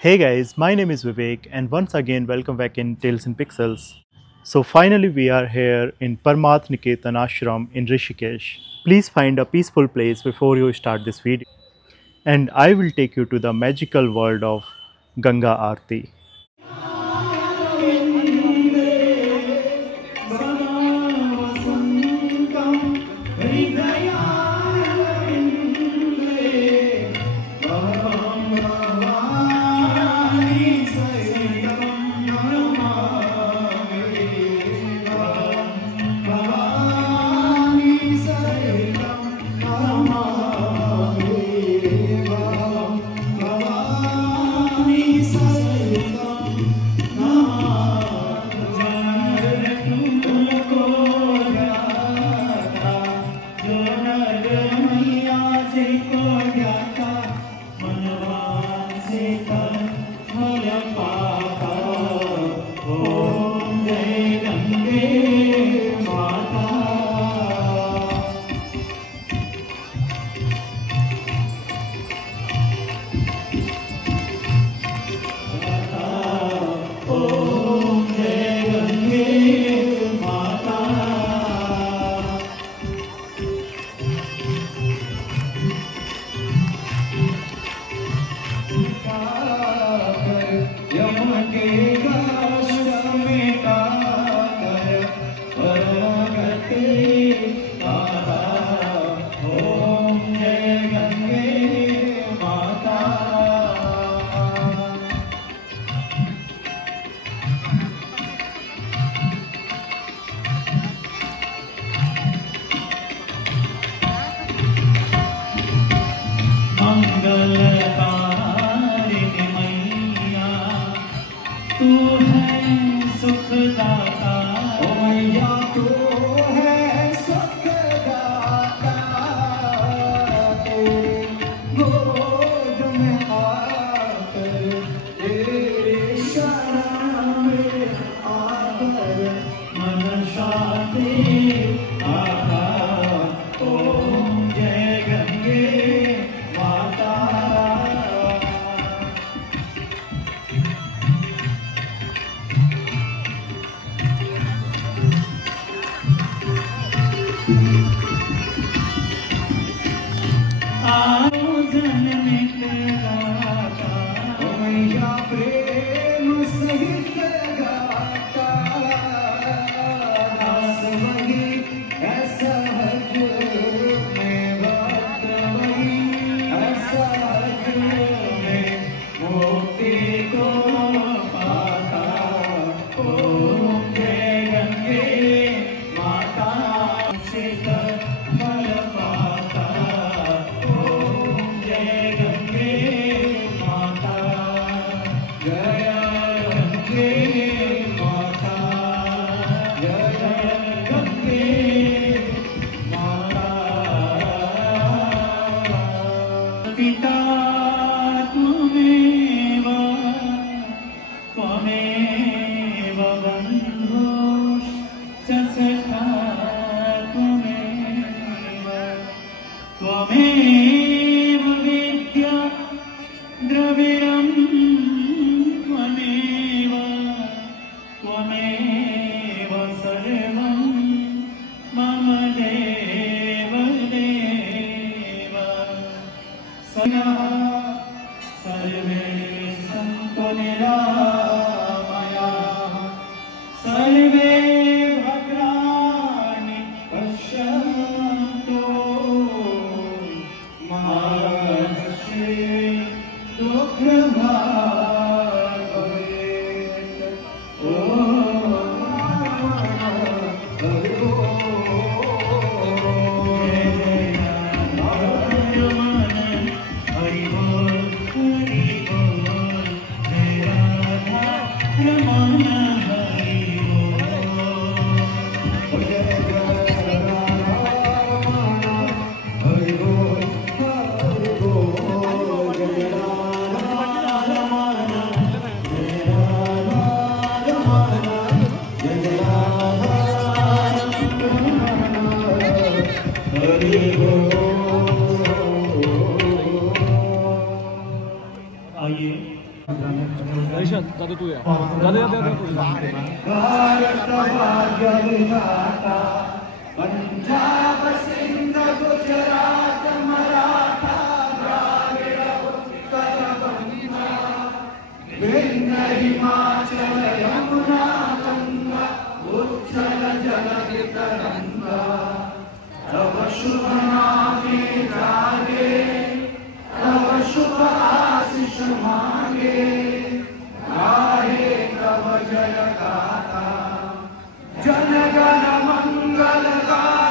Hey guys, my name is Vivek and once again welcome back in Tales in Pixels. So finally we are here in Parmath Niketan Ashram in Rishikesh. Please find a peaceful place before you start this video. And I will take you to the magical world of Ganga Aarti. ऐशात जातो तू या पंजाब सिंध गुजरात मराठा द्राविड उत्कल गंगा विंध्य हिमाचल यमुना गंगा उच्छल जलधि तरंगा तव शुभ नामे जागे तव शुभ आशीष मांगे गाहे तव जय गाथा जन गण मंगल गाथा